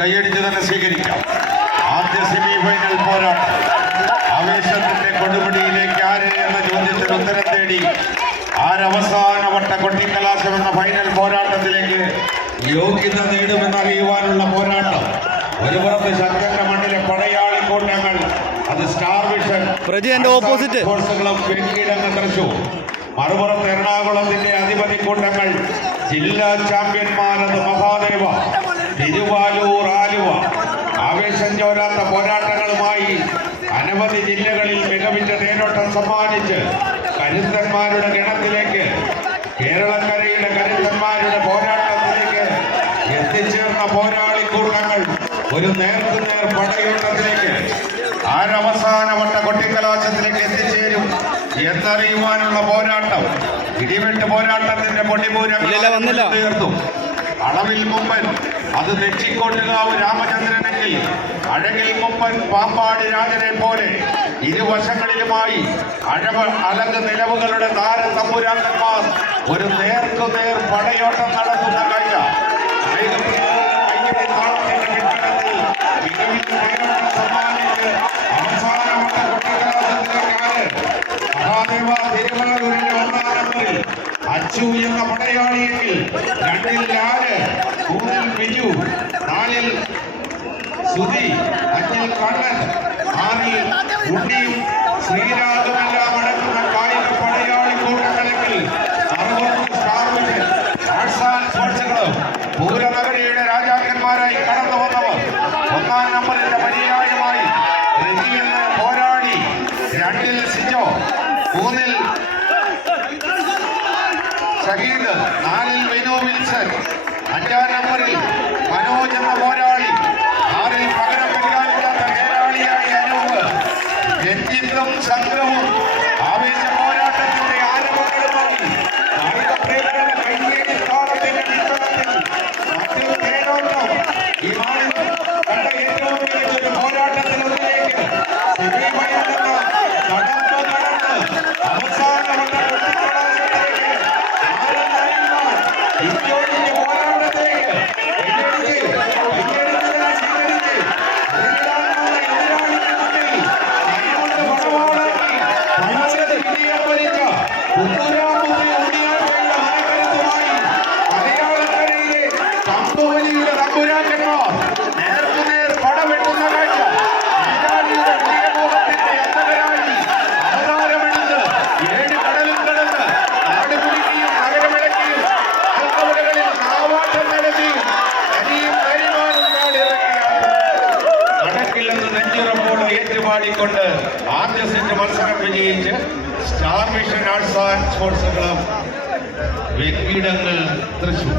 കൈയടിച്ച് തന്നെ സ്വീകരിക്കാം. ആദ്യ സെമി ഫൈനൽ പോരാട്ടം. ആവേശത്തിന്റെ കൊടുപിടിയിലേക്ക് ആര് എന്ന ചോദ്യത്തിന് ഉത്തരം തേടി. ആരവസാന വട്ട കൊട്ടിക്കലാശം എന്ന ഫൈനൽ പോരാട്ടത്തിലേക്ക് യോഗ്യത നേടുമെന്ന് അറിയുവാനുള്ള പോരാട്ടം. ഒരു പുറത്ത് ശക്തന്റെ മണ്ണിലെ പടയാളി കൂട്ടങ്ങൾ അത് Star Vision opposite opposite. Sports club Venkitangu Thrissur മറുപുറത്ത് എറണാകുളത്തിന്റെ അധിപതി കൂട്ടങ്ങൾ ജില്ലാ ചാമ്പ്യന്മാരത് മഹാദേവ. മികവിന്റെ നേരോട്ടം സമ്മാനിച്ച് കരുത്തന്മാരുടെ ഗണത്തിലേക്ക് കേരളക്കരയിലെ കരുത്തന്മാരുടെ പോരാട്ടത്തിലേക്ക് എത്തിച്ചേർന്ന പോരാളി കൂട്ടങ്ങൾ ഒരു നേർക്കുനേർ പടയോട്ടത്തിലേക്ക് ആരവസാന വട്ട കൊട്ടിക്കലാശത്തിലേക്ക് എത്തിച്ചേരും എന്നറിയുവാനുള്ള പോരാട്ടം ഇടിവെട്ട് പോരാട്ടത്തിന്റെ. പൊടിപൂരം തീർന്നു അളവിൽ മുമ്പൻ അത് തെച്ചിക്കോട്ടുകാവ് രാമചന്ദ്രനെങ്കിൽ അഴകിൽ മുമ്പൻ പാമ്പാടി രാജനെ പോലെ ഇരുവശങ്ങളിലുമായി അഴവ അലങ്ക് നിലവുകളുടെ താര തമ്പുരാക്കന്മാർ ഒരു നേർക്കുനേർ പടയോട്ടം നടത്തുന്ന കാഴ്ച അച്ചു എന്ന പടയാളിയെങ്കിൽ രണ്ടിൽ ആര് മൂന്നിൽ ബിജു നാലിൽ സുധി അഞ്ചിൽ കണ്ണൻ ആദി ഉണ്ണിയും ശ്രീരാഗമെല്ലാം അടക്കുന്ന കായിക പടയാളി കൂട്ടങ്ങളെങ്കിൽ അറുപത് star vision arts and sports club പൂരനഗരിയുടെ രാജാക്കന്മാരായി കടന്നു വന്നവർ ഒന്നാം നമ്പറിന്റെ പര്യായമായി റെജി പോരാടി രണ്ടിൽ സിജോ മൂന്നിൽ ഷഹീദ് നാലിൽ വിനു വിൽസൺ അഞ്ചാം നമ്പറിൽ এবং সংগ্রহ ഏറ്റുപാടിക്കൊണ്ട് ആദ്യ സെറ്റ് മത്സരം വിജയിച്ച് star mission arts and sports club വെക്കിടങ്ങൾ Thrissur.